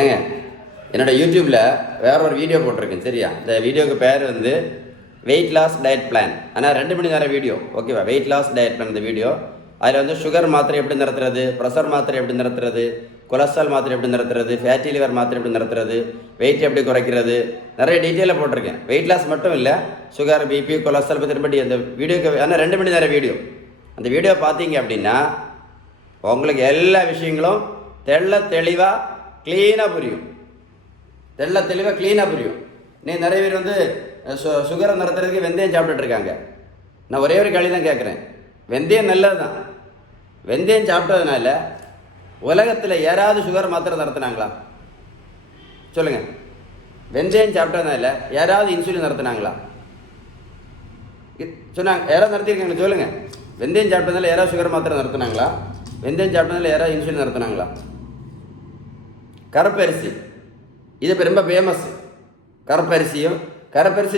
ஏங்க என்னோடய யூடியூப்பில் வேற ஒரு வீடியோ போட்டிருக்கேன் சரியா. இந்த வீடியோவுக்கு பேர் வந்து வெயிட் லாஸ் டயட் பிளான். ஆனால் 2 மணி நேரம் வீடியோ ஓகேவா. வெயிட் லாஸ் டயட் பிளான் இந்த வீடியோ. அதில் வந்து சுகர் மாத்திரை எப்படி நிறுத்துறது, ப்ரெஷர் மாத்திரை எப்படி நிறுத்துறது, கொலஸ்ட்ரால் மாத்திரை எப்படி நிறுத்துறது, ஃபேட்டி லிவர் மாத்திரை எப்படி நிறுத்துறது, வெயிட் எப்படி குறைக்கிறது, நிறைய டீட்டெயிலாக போட்டிருக்கேன். வெயிட் லாஸ் மட்டும் இல்லை, சுகர், பிபி, கொலஸ்ட்ரால் பற்றி திரும்பி அந்த வீடியோக்கு. ஆனால் 2 மணி நேரம் வீடியோ. அந்த வீடியோ பார்த்தீங்க அப்படின்னா உங்களுக்கு எல்லா விஷயங்களும் தெளிவாக க்ளீனாக புரியும். தெளிவாக க்ளீனாக புரியும். நிறைய பேர் வந்து சுகரை நிறுத்துறதுக்கு வெந்தயம் சாப்பிட்டுட்ருக்காங்க. நான் ஒரே ஒரு கேள்வி தான் கேட்குறேன். வெந்தயம் நல்லது தான். வெந்தயம் சாப்பிட்டதுனால உலகத்தில் யாராவது சுகர் மாத்திரை நடத்துனாங்களா சொல்லுங்கள். வெந்தயம் சாப்பிட்டதுனால யாராவது இன்சுலின் நடத்துனாங்களா சொன்னாங்க? யாராவது நடத்தியிருக்காங்க சொல்லுங்கள். வெந்தயம் சாப்பிட்டதுனால யாராவது சுகர் மாத்திரை நடத்துனாங்களா? வெந்தயம் சாப்பிட்டதுனால யாராவது இன்சுலின் நடத்துனாங்களா? கருப்பரிசி இது இப்போ ரொம்ப ஃபேமஸ். கருப்பரிசி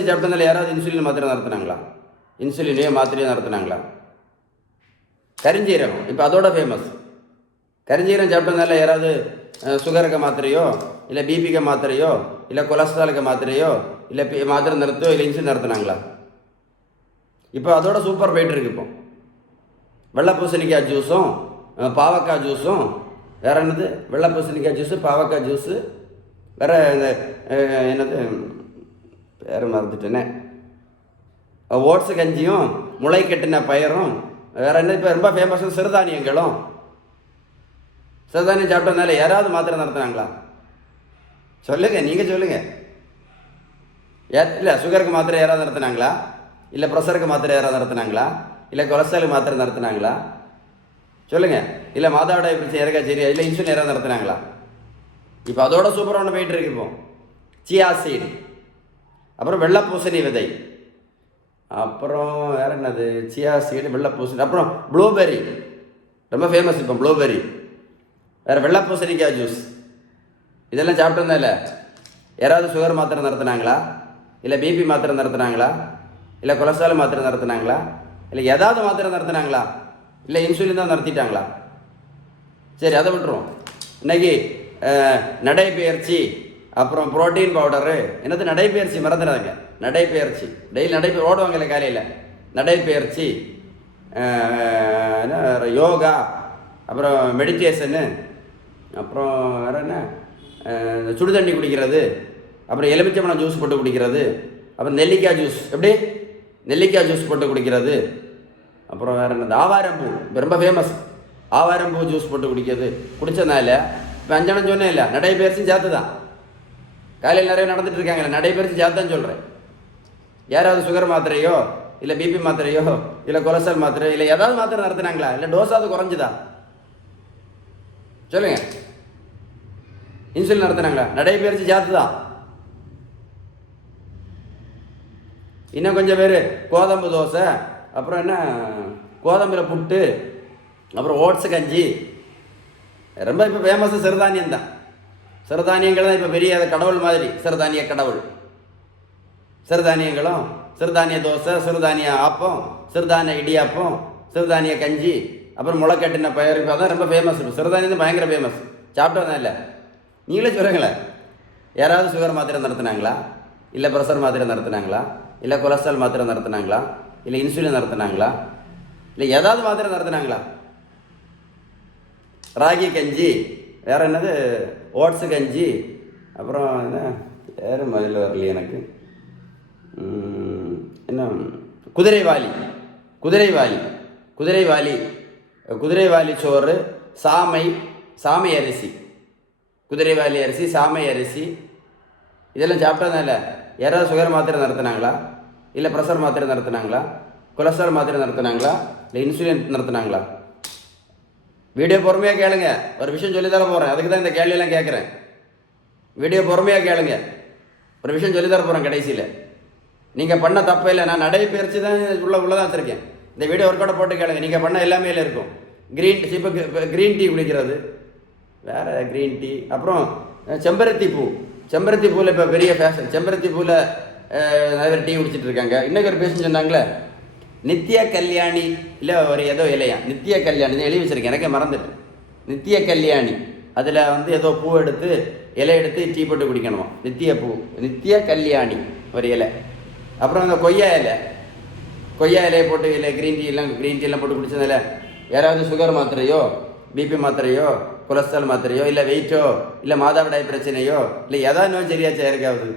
சாப்பிட்டதுனால யாராவது இன்சுலின் மாத்திரை நடத்துனாங்களா? இன்சுலினையோ மாத்திரையோ நடத்துனாங்களா? கரிஞ்சீரகம் இப்போ அதோட ஃபேமஸ். கரிஞ்சீரகம் சாப்பிட்டதுனால யாராவது சுகருக்கு மாத்திரையோ இல்லை பிபிக்கு மாத்திரையோ இல்லை கொலஸ்ட்ராலுக்கு மாத்திரையோ இல்லை மாத்திரை நிறுத்தோ இல்லை இன்சுலின் நடத்துனாங்களா? இப்போ அதோட சூப்பர் போயிட்டு இருக்கு. இப்போ வெள்ளை பூசணிக்காய் ஜூஸும் பாவக்காய் ஜூஸும், வேற என்னது, வெள்ளை பூசணிக்காய் ஜூஸு, பாவக்காய் ஜூஸு, வேற என்னது வேறு மறந்துட்டேனே, ஓட்ஸு கஞ்சியும் முளை கட்டின பயிரும், வேற என்ன இப்போ ரொம்ப ஃபேமஸ் சிறுதானியங்களும். சிறுதானியம் சாப்பிட்டதுனால யாராவது மாத்திரை நடத்துனாங்களா சொல்லுங்கள். நீங்கள் சொல்லுங்கள். இல்லை சுகருக்கு மாத்திரை யாராவது நடத்துனாங்களா? இல்லை ப்ரெஷருக்கு மாத்திரை யாராவது நடத்துனாங்களா? இல்லை கொலஸ்ட்ராலுக்கு மாத்திரை நடத்துனாங்களா சொல்லுங்கள். இல்லை மாதாவிடாய் பிரச்சனை யாருக்கா சரியா? இல்லை இன்சுலின் யாராவது நடத்துனாங்களா? இப்போ அதோட சூப்பராக ஒன்று போயிட்டு இருக்கு. இப்போ சியா சீடு, அப்புறம் வெள்ளை பூசணி விதை, அப்புறம் வேற என்னது, சியா சீடு, வெள்ளை பூசணி, அப்புறம் ப்ளூபெர்ரி ரொம்ப ஃபேமஸ். இப்போ ப்ளூபெர்ரி, வேறு வெள்ளை பூசணிக்காய் ஜூஸ். இதெல்லாம் சாப்பிட்டதுனால யாராவது சுகர் மாத்திரை நடத்துனாங்களா? இல்லை பிபி மாத்திரை நடத்துனாங்களா? இல்லை கொலஸ்ட்ரால் மாத்திரை நடத்துனாங்களா? இல்லை ஏதாவது மாத்திரை நடத்துனாங்களா? இல்லை இன்சுலின் தான் நடத்திட்டாங்களா? சரி, அதை விட்டுருவோம். இன்னைக்கு நடைப்பயிற்சி, அப்புறம் புரோட்டீன் பவுடரு, என்னது நடைப்பயிற்சி மறந்துடாதுங்க. நடைப்பயிற்சி டெய்லி ஓடுவாங்கல்ல காலையில், நடைப்பயிற்சி, யோகா, அப்புறம் மெடிடேஷனு, அப்புறம் வேறு என்ன, சுடுதண்ணி குடிக்கிறது, அப்புறம் எலுமிச்சம்பழம் ஜூஸ் போட்டு குடிக்கிறது, அப்புறம் நெல்லிக்காய் ஜூஸ், எப்படி நெல்லிக்காய் ஜூஸ் போட்டு குடிக்கிறது, அப்புறம் வேறு என்னது ஆவாரம்பூ இப்போ ரொம்ப ஃபேமஸ். ஆவாரம்பூ ஜூஸ் போட்டு குடித்ததுனால இப்போ 5 சொன்னேன் இல்லை, நடைபயிற்சியும் சேர்த்து தான். காலையில் நிறைய நடந்துட்டு இருக்காங்கல்ல, நடைபயிற்சி சேர்த்து தான் சொல்கிறேன். யாராவது சுகர் மாத்திரையோ இல்லை பிபி மாத்திரையோ இல்லை கொலஸ்ட்ரால் மாத்திரையோ இல்லை ஏதாவது மாத்திரை நடத்துனாங்களா? இல்லை டோஸாவது குறைஞ்சுதா சொல்லுங்கள். இன்சுலின் நடத்துனாங்களா? நடைபயிற்சி சேர்த்து தான். இன்னும் கொஞ்சம் பேர் கோதம்பு தோசை, அப்புறம் என்ன கோதம்புல புட்டு, அப்புறம் ஓட்ஸு கஞ்சி, ரொம்ப இப்போ ஃபேமஸ் சிறுதானியம் தான். சிறுதானியங்கள் தான் இப்போ பெரிய கடவுள் மாதிரி. சிறுதானிய கடவுள். சிறுதானியங்களும், சிறுதானிய தோசை, சிறுதானிய ஆப்பம், சிறுதானிய இடியாப்பம், சிறுதானிய கஞ்சி, அப்புறம் முளைக்கட்டின பயிர், இப்போ தான் ரொம்ப ஃபேமஸ். இப்போ சிறுதானியம் தான் பயங்கர ஃபேமஸ். சாப்பிட்டதான் இல்லை. நீங்களே சொல்லுங்களேன். யாராவது சுகர் மாத்திரை நடத்துனாங்களா? இல்லை ப்ரெஷர் மாத்திரை நடத்துனாங்களா? இல்லை கொலஸ்ட்ரால் மாத்திரை நடத்துனாங்களா? இல்லை இன்சுலின் நடத்துனாங்களா? இல்லை ஏதாவது மாத்திரை நடத்துனாங்களா? ராகி கஞ்சி, வேறு என்னது ஓட்ஸு கஞ்சி, அப்புறம் என்ன வேறு மதில் வரலையே எனக்கு, என்ன குதிரைவாலி சோறு, சாமை அரிசி, குதிரைவாலி அரிசி, சாமை அரிசி, இதெல்லாம் சாப்பிட்டதுனால யாராவது சுகர் மாத்திரை நடத்துனாங்களா? இல்லை ப்ரெஷர் மாத்திரை நடத்துனாங்களா? கொலஸ்ட்ரால் மாத்திரை நடத்துனாங்களா? இல்லை இன்சுலின் நடத்துனாங்களா? வீடியோ பொறுமையாக கேளுங்க. ஒரு விஷயம் சொல்லித்தர போகிறேன், அதுக்கு தான் இந்த கேள்வியெல்லாம் கேட்குறேன். வீடியோ பொறுமையாக கேளுங்க. ஒரு விஷயம் சொல்லித்தர போகிறேன் கடைசியில். நீங்கள் பண்ண தப்பே இல்லை. நான் நடைபயிற்சி தான் உள்ளதான் வச்சுருக்கேன். இந்த வீடியோ ஒர்க்கோட போட்டு கேளுங்க. நீங்கள் பண்ண எல்லாமே இல்லை இருக்கும். இப்போ க்ரீன் டீ குடிக்கிறது, வேறு க்ரீன் டீ, அப்புறம் செம்பருத்தி பூவில் இப்போ பெரிய ஃபேஷன். செம்பருத்தி பூவில் நிறைய பேர் டீ குடிச்சிட்டு இருக்காங்க. இன்னைக்கு ஒரு பேஷன் சொன்னாங்களே, நித்திய கல்யாணி இல்லை ஒரு ஏதோ இல்லையா, நித்திய கல்யாணி எழுதி வச்சுருக்கேன், எனக்கே மறந்துட்டு. நித்திய கல்யாணி அதில் வந்து ஏதோ பூ எடுத்து இலை எடுத்து டீ போட்டு குடிக்கணுமா. நித்திய பூ, நித்திய கல்யாணி ஒரு இலை. அப்புறம் அந்த கொய்யா இலையை போட்டு இல்லை க்ரீன் டீ எல்லாம் போட்டு குடிச்சதில்ல. யாராவது சுகர் மாத்திரையோ, பிபி மாத்திரையோ, கொலஸ்ட்ரால் மாத்திரையோ, இல்லை வெயிட்டோ, இல்லை மாதவிடாய் பிரச்சனையோ, இல்லை எதாவது நோய் சரியாச்சா யாருக்காவது?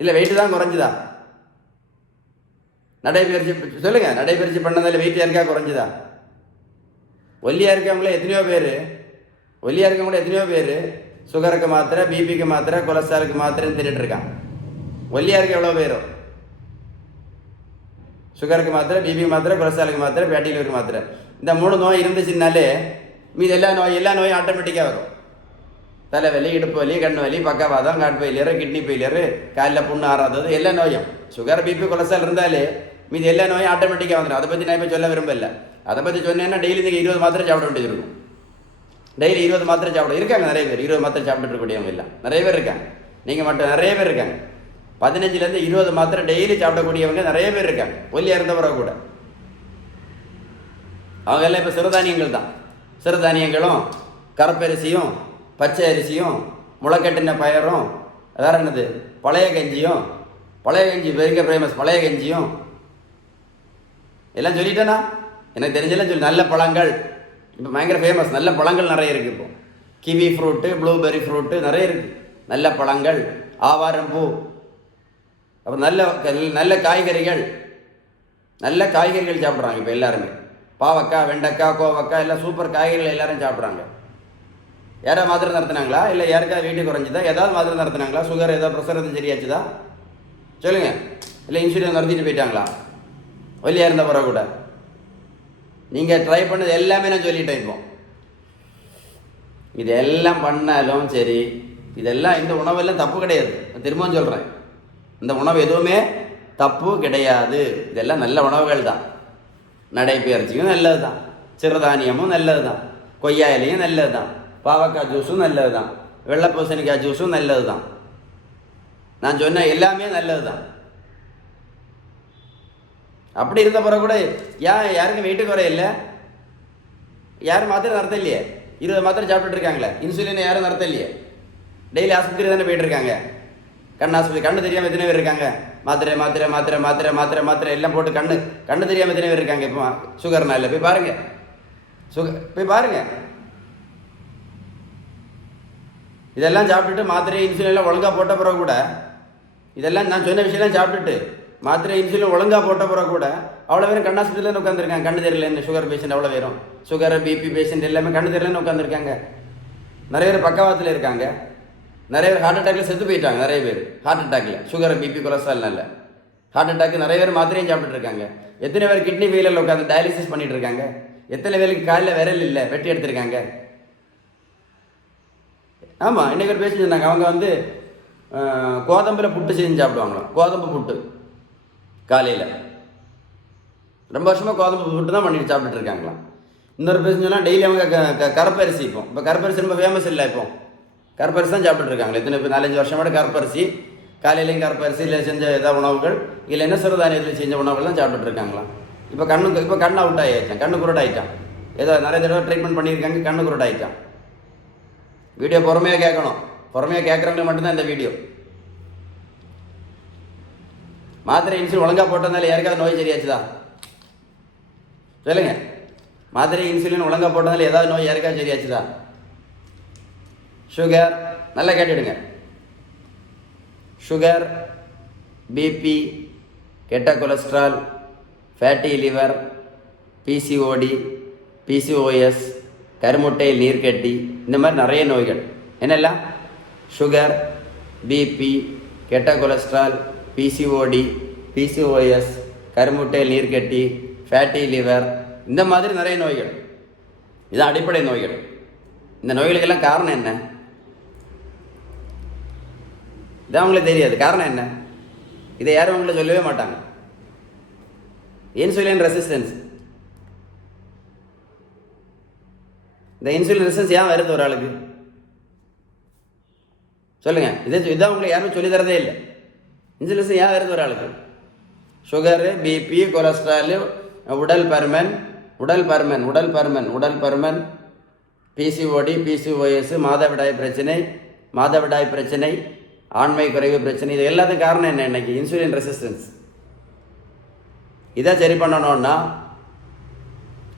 இல்லை வெயிட்டு தான் குறைஞ்சுதா? நடைபயிற்சி சொல்லுங்க, நடைபயிற்சி பண்ணதில் வெயிட் யாருக்கா குறைஞ்சுதா? ஒல்லியாக இருக்கவங்களே எத்தனையோ பேர் சுகருக்கு மாத்திரை, பிபிக்கு மாத்திரை, கொலஸ்ட்ராலுக்கு மாத்திரைன்னு தின்னுட்டு இருக்கான். ஒல்லியாக இருக்க எவ்வளோ பேரும் சுகருக்கு மாத்திரை, பிபிக்கு மாத்திரை, கொலஸ்ட்ராலுக்கு மாத்திரை, ஃபேட்டி லிவருக்கு மாத்திரை. இந்த 3 நோய் இருந்துச்சுன்னாலே மீது எல்லா நோயும் ஆட்டோமேட்டிக்காக வரும். தலைவலி, இடுப்பு வலி, கண் வலி, பக்கவாதம், காட் ஃபெயிலியர், கிட்னி ஃபெயிலியர், காலில் புண்ணு ஆறாதது, எல்லா நோயும் சுகர், பிபி, கொலஸ்ட்ரால் இருந்தாலே மீது எல்லா நோயும் ஆட்டோமேட்டிக்காக வந்துடும். அதை பற்றி நான் இப்போ சொல்ல விரும்பல. அதை பற்றி சொன்னேன்னா டெய்லி நீங்கள் 20 மாத்திரை சாப்பிட வேண்டியது இருக்கும். டெய்லி 20 மாத்திரை சாப்பிட இருக்காங்க நிறைய பேர். 20 மாத்திரை சாப்பிட்டு இருக்கக்கூடியவங்க இல்லை, நிறைய பேர் இருக்காங்க. நீங்கள் மட்டும் நிறைய பேர் இருக்காங்க. 15லேருந்து 20 மாத்திரை டெய்லி சாப்பிடக்கூடியவங்க நிறைய பேர் இருக்காங்க, ஒல்லியாக இருந்தவரை கூட. அவங்க எல்லாம் இப்போ சிறுதானியங்கள் தான். சிறுதானியங்களும் கரப்பரிசியும் பச்சை அரிசியும் முளைக்கட்டின பயரும் வேற என்னது பழைய கஞ்சி பெருங்க ஃபேமஸ் பழைய கஞ்சியும் எல்லாம் சொல்லிட்டேனா? எனக்கு தெரிஞ்செல்லாம் சொல்லி. நல்ல பழங்கள் இப்போ பயங்கர ஃபேமஸ். நல்ல பழங்கள் நிறைய இருக்குது. இப்போ கிவி ஃப்ரூட்டு, ப்ளூபெர்ரி ஃப்ரூட்டு நிறைய இருக்குது. நல்ல பழங்கள், ஆவாரம்பூ, அப்புறம் நல்ல காய்கறிகள் சாப்பிட்றாங்க இப்போ எல்லாருமே. பாவக்காய், வெண்டைக்காய், கோவக்காய் எல்லாம் சூப்பர் காய்கறிகள் எல்லாரும் சாப்பிட்றாங்க. யாராவது மாத்திரை நடத்தினாங்களா? இல்லை யாருக்காவது வீட்டு குறைஞ்சிதா? ஏதாவது மாத்திரை நடத்தினாங்களா? சுகர் ஏதாவது ப்ரெஷர் எதுவும் சரியாச்சுதா சொல்லுங்கள். இல்லை இன்சுலின் நடத்திட்டு போயிட்டாங்களா ஒல்லியாக இருந்த பிறகு கூட? நீங்கள் ட்ரை பண்ணது எல்லாமே நான் சொல்லிட்டேன். இப்போ இதெல்லாம் பண்ணாலும் சரி, இதெல்லாம் இந்த உணவெல்லாம் தப்பு கிடையாது. திரும்பவும் சொல்கிறேன், இந்த உணவு எதுவுமே தப்பு கிடையாது. இதெல்லாம் நல்ல உணவுகள் தான். நடைபயிற்சியும் நல்லது தான், சிறுதானியமும் நல்லது தான், கொய்யா இலையும் நல்லது தான், பாவக்காய் ஜூஸும் நல்லது தான், வெள்ளை பூசணிக்காய் ஜூஸும் நல்லது தான். நான் சொன்ன எல்லாமே நல்லது தான். அப்படி இருந்த பிறகு கூட யாருக்கும் வெயிட்டு குறையில்லை, யாரும் மாத்திரை நடத்தலையே. 20 மாத்திரை சாப்பிட்டுட்டு இருக்காங்களே. இன்சுலின் யாரும் நடத்தலையே. டெய்லி ஆஸ்பத்திரி தானே போயிட்டு இருக்காங்க. கண் ஆஸ்பத்திரி. கண்ணு தெரியாமல் எத்தனை பேர் இருக்காங்க? மாத்திரை எல்லாம் போட்டு கண்ணு தெரியாமல் எத்தனை பேர் இருக்காங்க? இப்போ சுகர்னால போய் பாருங்க. இதெல்லாம் சாப்பிட்டுட்டு மாத்திரை இன்சுலின் எல்லாம் ஒழுங்காக போட்ட பிறகு கூட, இதெல்லாம் நான் சொன்ன விஷயம்லாம் சாப்பிட்டுட்டு மாத்திரை இன்சுலின் ஒழுங்காக போட்ட பிறகு கூட அவ்வளோ பேரும் கண்ணாஸ்பத்திரியில் உட்காந்துருக்காங்க. கண்ணு தெரியலன்னு சுகர் பேஷண்ட் அவ்வளோ பேரும், சுகர் பிபி பேஷண்ட் எல்லாமே கண்ணு தெரியலன்னு உட்காந்துருக்காங்க. நிறைய பேர் பக்கவாத்தில் இருக்காங்க. நிறைய பேர் ஹார்ட் அட்டாக்ல செத்து போயிட்டாங்க. நிறைய பேர் ஹார்ட் அட்டாக்ல, சுகர் பிபி கொலஸ்ட்ரால்னால ஹார்ட் அட்டாக் நிறைய பேர் மாத்திரையும் சாப்பிட்டுட்டு இருக்காங்க. எத்தனை பேர் கிட்னி ஃபெயிலியரில் உட்காந்து டயாலிசிஸ் பண்ணிட்டு இருக்காங்க. எத்தனை பேருக்கு காலில் விரல் இல்லை, வெட்டி எடுத்திருக்காங்க. ஆமாம், இன்னைக்கு ஒரு பேசி சொன்னாங்க. அவங்க வந்து கோதம்பில் புட்டு செஞ்சு சாப்பிடுவாங்களாம். கோதம்பு புட்டு காலையில் ரொம்ப வருஷமாக கோதம்பு புட்டு தான் பண்ணிட்டு சாப்பிட்டுட்டு இருக்காங்களாம். இன்னொரு பேசி சொன்னால் டெய்லி அவங்க கரப்பரிசி, இப்போ கரப்பரிசி ரொம்ப ஃபேமஸ் இல்லை. இப்போ கரப்பரிசி தான் சாப்பிட்டுட்டு இருக்காங்களா எத்தனை பேர்? 4-5 வருஷமாக கரப்பரிசி, காலையிலையும் கரப்பரிசியில் செஞ்ச ஏதாவது உணவுகள், இல்லைன்னா சிறுதானியத்தில் செஞ்ச உணவுகள் தான் சாப்பிட்டுட்டு இருக்காங்களாம். இப்போ கண் அவுட் ஆகிட்டான், கண்ணு குருடாயிட்டான். ஏதோ நிறைய தடவை ட்ரீட்மெண்ட் பண்ணியிருக்காங்க, கண்ணு குருடாயிட்டான். வீடியோ பொறுமையாக கேட்கணும். பொறுமையாக கேட்குறவங்க மட்டும்தான் இந்த வீடியோ. மாத்திரை இன்சுலின் ஒழுங்காக போட்டதுனால யாருக்காவது நோய் சரியாச்சுதா சொல்லுங்க? மாத்திரை இன்சுலின் ஒழுங்காக போட்டதுனால ஏதாவது நோய் யாருக்காவது சரியாச்சுதா? சுகர், நல்லா கேட்டுடுங்க. சுகர், பிபி, கெட்ட cholesterol, fatty liver, PCOD, PCOS, கருமுட்டையில் நீர்க்கட்டி, இந்த மாதிரி நிறைய நோய்கள். என்னெல்லாம்? சுகர், பிபி, கெட்ட கொலஸ்ட்ரால், பிசிஓடி, பிசிஓஎஸ், கருமுட்டையில் நீர்க்கட்டி, ஃபேட்டி லிவர், இந்த மாதிரி நிறைய நோய்கள். இதுதான் அடிப்படை நோய்கள். இந்த நோய்களுக்கெல்லாம் காரணம் என்ன? இதான் அவங்களுக்கு தெரியாது. காரணம் என்ன? இதை யாரும் அவங்கள சொல்லவே மாட்டாங்க. Insulin resistance. இந்த இன்சுலின் ரெசிஸ்டன்ஸ் ஏன் வருது ஒரு ஆளுக்கு சொல்லுங்க? இதான் உங்களுக்கு யாரும் சொல்லி தரதே இல்லை. இன்சுலின் ஏன் வருது ஒரு ஆளுக்கு? சுகரு, பிபி, கொலஸ்ட்ரால், உடல் பருமன், பிசிஓடி, பிசிஓஎஸ், மாதவிடாய் பிரச்சனை, ஆண்மை குறைவு பிரச்சனை, இது எல்லாத்துக்கும் காரணம் என்ன? இன்னைக்கு இன்சுலின் ரெசிஸ்டன்ஸ். இதை சரி பண்ணணும்னா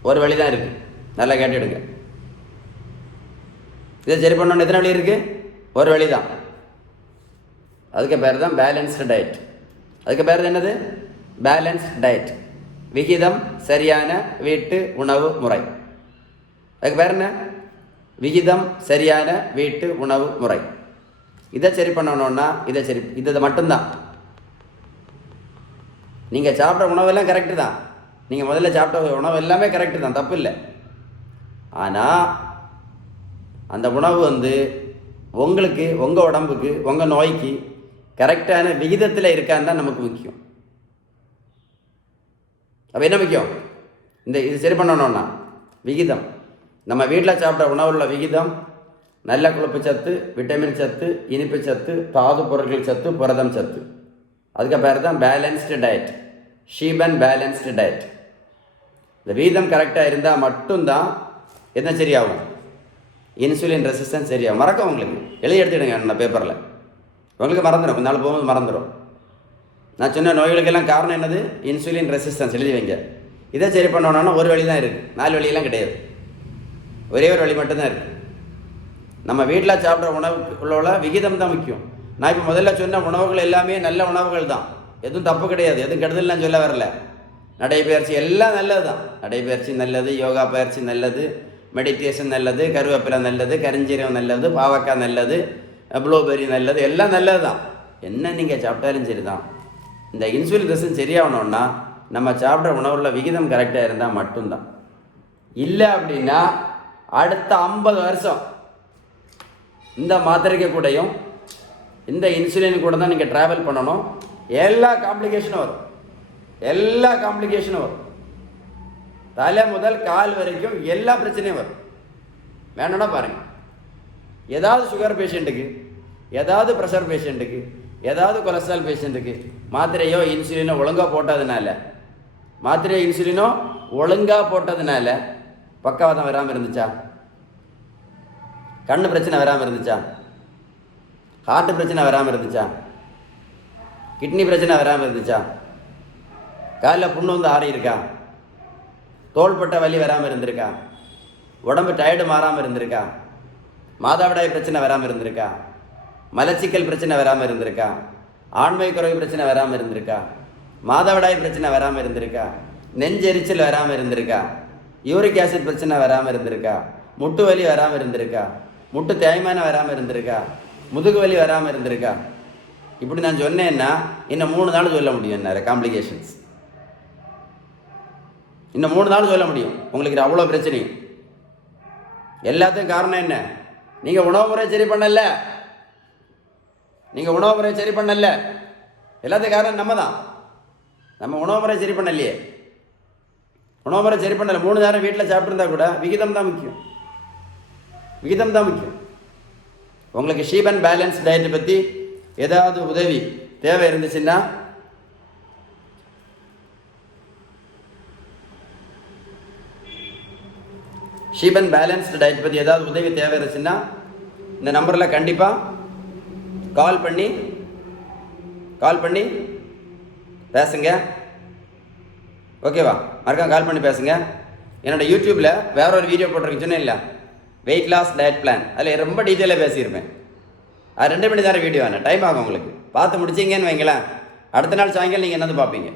ஒரு வழி தான் இருக்குது, நல்லா கேட்டுடுங்க. இதை சரி பண்ணணும் எத்தனை வழி இருக்குது? ஒரு வழி தான். அதுக்கு பேர் தான் பேலன்ஸ்டு டயட். அதுக்கு பேர் என்னது? பேலன்ஸ்ட் டயட், விகிதம் சரியான வீட்டு உணவு முறை. அதுக்கு பேர் என்ன? விகிதம் சரியான வீட்டு உணவு முறை. இதை சரி பண்ணணும்னா இதை மட்டும்தான். நீங்கள் சாப்பிட்ட உணவெல்லாம் கரெக்டு தான், நீங்கள் முதல்ல சாப்பிட்ட உணவு எல்லாமே கரெக்டு தான், தப்பு இல்லை. ஆனால் அந்த உணவு உங்களுக்கு, உங்கள் உடம்புக்கு, உங்கள் நோய்க்கு கரெக்டான விகிதத்தில் இருக்கான்னு தான் நமக்கு முக்கியம். அப்போ என்ன முக்கியம்? இது சரி பண்ணணும்னா விகிதம். நம்ம வீட்டில் சாப்பிட்ட உணவுள்ள விகிதம், நல்ல கொழுப்பு சத்து, விட்டமின் சத்து, இனிப்பு சத்து, தாது பொருட்கள் சத்து, புரதம் சத்து. அதுக்கு பேர் தான் balanced diet, Sheeban balanced diet. இந்த வீதம் கரெக்டாக இருந்தால் மட்டும்தான் என்ன சரியாகும்? இன்சுலின் ரெசிஸ்டன்ஸ் சரியாகும். மறக்கும் உங்களுக்கு, எழுதி எடுத்துடுங்க நான் பேப்பரில். உங்களுக்கு மறந்துடும், கொஞ்ச நாள் போகும்போது மறந்துடும். நான் சொன்ன நோய்களுக்கெல்லாம் காரணம் என்னது? Insulin resistance. எழுதி வைங்க. இதை சரி பண்ணணும்னா ஒரு வழி தான் இருக்குது, 4 வழியெல்லாம் கிடையாது. ஒரே ஒரு வழி மட்டும்தான் இருக்குது. நம்ம வீட்டில் சாப்பிட்ற உணவுகளோட விகிதம் தான் முக்கியம். நான் இப்போ முதல்ல சொன்ன உணவுகள் எல்லாமே நல்ல உணவுகள் தான், எதுவும் தப்பு கிடையாது, எதுவும் கெடுதல்லாம் சொல்ல வரல. நடைப்பயிற்சி எல்லாம் நல்லது தான். நடைப்பயிற்சி நல்லது, யோகா பயிற்சி நல்லது, மெடிடேஷன் நல்லது, கருவேப்பிலை நல்லது, கரிஞ்சீரகம் நல்லது, பாவக்காய் நல்லது, ப்ளூபெர்ரி நல்லது, எல்லாம் நல்லது தான். என்ன நீங்கள் சாப்பிட்டாலும் சரி தான். இந்த இன்சுலின் ரெசிஸ்டன்ஸ் சரியாகணும்னா நம்ம சாப்பிட்ற உணவுல விகிதம் கரெக்டாக இருந்தால் மட்டும்தான். இல்லை அப்படின்னா அடுத்த 50 வருஷம் இந்த மாத்திரைக்கு கூடயும் இந்த இன்சுலின் கூட தான் நீங்கள் ட்ராவல் பண்ணணும். எல்லா காம்ப்ளிகேஷனும் வரும். தலை முதல் கால் வரைக்கும் எல்லா பிரச்சனையும் வரும். வேணும்னா பாருங்கள், ஏதாவது சுகர் பேஷண்ட்டுக்கு, ஏதாவது ப்ரெஷர் பேஷண்ட்டுக்கு, ஏதாவது கொலஸ்ட்ரால் பேஷண்ட்டுக்கு மாத்திரையோ இன்சுலினோ ஒழுங்காக போட்டதுனால பக்கவாதம் வராமல் இருந்துச்சா? கண்ணு பிரச்சனை வராமல் இருந்துச்சா? ஹார்ட் பிரச்சனை வராமல் இருந்துச்சா? கிட்னி பிரச்சனை வராமல் இருந்துச்சா? காலில் புண்ணு ஆறி இருக்கா? தோள்பட்ட வலி வராமல் இருந்திருக்கா? உடம்பு டயர்டு மாறாமல் இருந்திருக்கா? மாதவிடாய் பிரச்சனை வராமல் இருந்திருக்கா? மலச்சிக்கல் பிரச்சனை வராமல் இருந்திருக்கா? ஆண்மை குறைவு பிரச்சனை வராமல் இருந்திருக்கா? மாதவிடாய் பிரச்சனை வராமல் இருந்திருக்கா? நெஞ்செரிச்சல் வராமல் இருந்திருக்கா? யூரிக் ஆசிட் பிரச்சனை வராமல் இருந்திருக்கா? முட்டு வலி வராமல் இருந்திருக்கா? முட்டு தேய்மானம் வராமல் இருந்திருக்கா? முதுகு வலி வராமல் இருந்திருக்கா? இப்படி நான் சொன்னேன்னா இன்னும் 3 நாள் சொல்ல முடியும். என்ன காம்ப்ளிகேஷன்ஸ் இன்னும் 3 நாள் சொல்ல முடியும். உங்களுக்கு அவ்வளோ பிரச்சனையும். எல்லாத்துக்கும் காரணம் என்ன? நீங்கள் உணவு முறை சரி பண்ணல. எல்லாத்துக்கும் காரணம் நம்ம தான். நம்ம உணவு முறை சரி பண்ணலையே. உணவு முறை சரி பண்ணல. 3 நேரம் வீட்டில் சாப்பிட்ருந்தா கூட விகிதம் தான் முக்கியம். உங்களுக்கு ஷீபன் பேலன்ஸ் டயட் பற்றி ஏதாவது உதவி தேவை இருந்துச்சுன்னா ஷீபன் பேலன்ஸ்டு டயட் பற்றி ஏதாவது உதவி தேவை இருந்துச்சுன்னா இந்த நம்பரில் கண்டிப்பாக கால் பண்ணி பேசுங்க. ஓகேவா? மறக்காம கால் பண்ணி பேசுங்க. என்னோடய யூடியூப்பில் வேற ஒரு வீடியோ போட்டிருக்கேன், சொன்னேன் இல்லை, வெயிட் லாஸ் டயட் பிளான். அதில் ரொம்ப டீட்டெயிலாக பேசியிருப்பேன். அது 2 மணி நேரம் வீடியோ வேணும், டைம் ஆகும் உங்களுக்கு. பார்த்து முடிச்சிங்கன்னு வைங்களேன், அடுத்த நாள் சாயங்காலம் நீங்கள் என்னது பார்ப்பீங்க.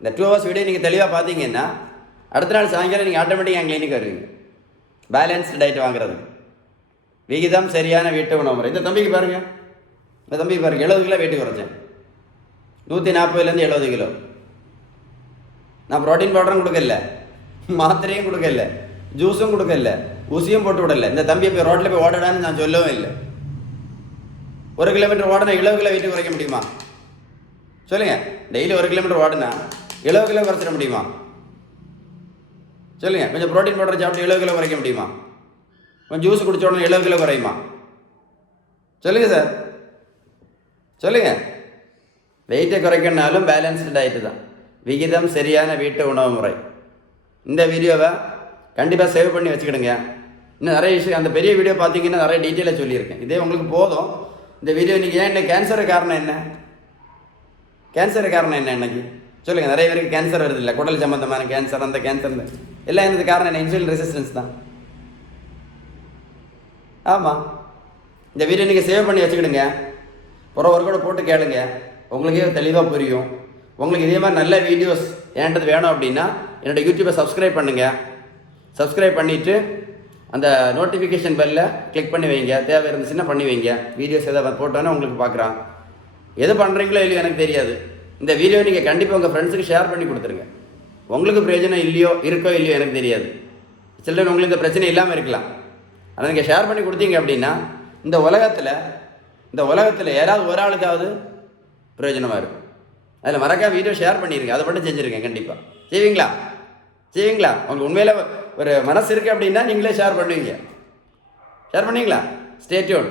இந்த 2 hours வீடியோ நீங்கள் தெளிவாக பார்த்தீங்கன்னா அடுத்த நாள் சாயங்காலம் நீங்கள் ஆட்டோமேட்டிக்காக என் கிளினிக் வருவீங்க. பேலன்ஸ்டு டயட் வாங்குறது, விகிதம் சரியான வீட்டு உணவு முறை. இந்த தம்பிக்கு பாருங்கள், 70 கிலோ வெயிட் குறைச்சேன். 140லேருந்து 70 கிலோ. நான் ப்ரோட்டீன் பவுடரும் கொடுக்கல, மாத்திரையும் கொடுக்கல, ஜூஸும் கொடுக்கல, ஊசியும் போட்டு விடல. இந்த தம்பியை போய் ரோட்டில் போய் ஓடடான்னு நான் சொல்லவும் இல்லை. 1 கிலோமீட்டர் ஓடினா 70 கிலோ வெயிட் குறைக்க முடியுமா? சொல்லுங்கள். டெய்லி 1 கிலோமீட்டர் ஓடினா 70 கிலோ குறைச்சிட முடியுமா? சொல்லுங்கள். கொஞ்சம் ப்ரோட்டீன் பவுடர் சாப்பிட்டு 70 கிலோ குறைக்க முடியுமா? கொஞ்சம் ஜூஸ் குடிச்ச உடனே 70 கிலோ குறையுமா? சொல்லுங்கள் சார், சொல்லுங்கள். வெயிட்டை குறைக்கணுனாலும் பேலன்ஸ்டு டயட்டு தான், விகிதம் சரியான வீட்டு உணவு முறை. இந்த வீடியோவை கண்டிப்பாக சேவ் பண்ணி வச்சுக்கிடுங்க. இன்னும் நிறைய விஷயம் அந்த பெரிய வீடியோ பார்த்தீங்கன்னா நிறைய டீட்டெயிலாக சொல்லியிருக்கேன். இதே உங்களுக்கு போதும். இந்த வீடியோ நீங்கள் ஏன் என்ன கேன்சரு காரணம் என்ன? கேன்சரு காரணம் என்ன இன்னைக்கு சொல்லுங்கள். நிறைய பேருக்கு கேன்சர் வருது இல்லை, குடல் சம்பந்தமான கேன்சர், அந்த கேன்சர் எல்லாம் என்னது காரணம் என்ன? இன்சுலின் ரெசிஸ்டன்ஸ் தான். ஆமாம், இந்த வீடியோ நீங்கள் சேவ் பண்ணி வச்சுக்கிடுங்க, ஒரு கூட போட்டு கேளுங்க, உங்களுக்கே தெளிவாக புரியும். உங்களுக்கு இதே மாதிரி நல்ல வீடியோஸ் ஏன்றது வேணும் அப்படின்னா என்னோடய யூடியூப்பை சப்ஸ்கிரைப் பண்ணுங்கள். சப்ஸ்கிரைப் பண்ணிவிட்டு அந்த நோட்டிஃபிகேஷன் பெல்லில் கிளிக் பண்ணி வைங்க. தேவை இருந்துச்சுன்னா பண்ணி வைங்க. வீடியோஸ் எதாவது போட்டோன்னே உங்களுக்கு பார்க்குறான். எது பண்ணுறீங்களோ இல்லையோ எனக்கு தெரியாது. இந்த வீடியோ நீங்கள் கண்டிப்பாக உங்கள் ஃப்ரெண்ட்ஸுக்கு ஷேர் பண்ணி கொடுத்துருங்க. உங்களுக்கு பிரயோஜனம் இல்லையோ இருக்கோ இல்லையோ எனக்கு தெரியாது. சிலர் உங்களுக்கு இந்த பிரச்சனை இல்லாமல் இருக்கலாம். ஆனால் நீங்கள் ஷேர் பண்ணி கொடுத்தீங்க அப்படின்னா இந்த உலகத்தில் யாராவது ஒரு ஆளுக்காவது பிரயோஜனமாக இருக்கும். அதில் மறக்காம வீடியோ ஷேர் பண்ணிடுங்க. அதை மட்டும் செஞ்சுருக்கேன். கண்டிப்பாக செய்வீங்களா? உங்களுக்கு உண்மையில் ஒரு மனசு இருக்குது அப்படின்னா நீங்களே ஷேர் பண்ணுவீங்க. ஷேர் பண்ணுவீங்களா? Stay tune.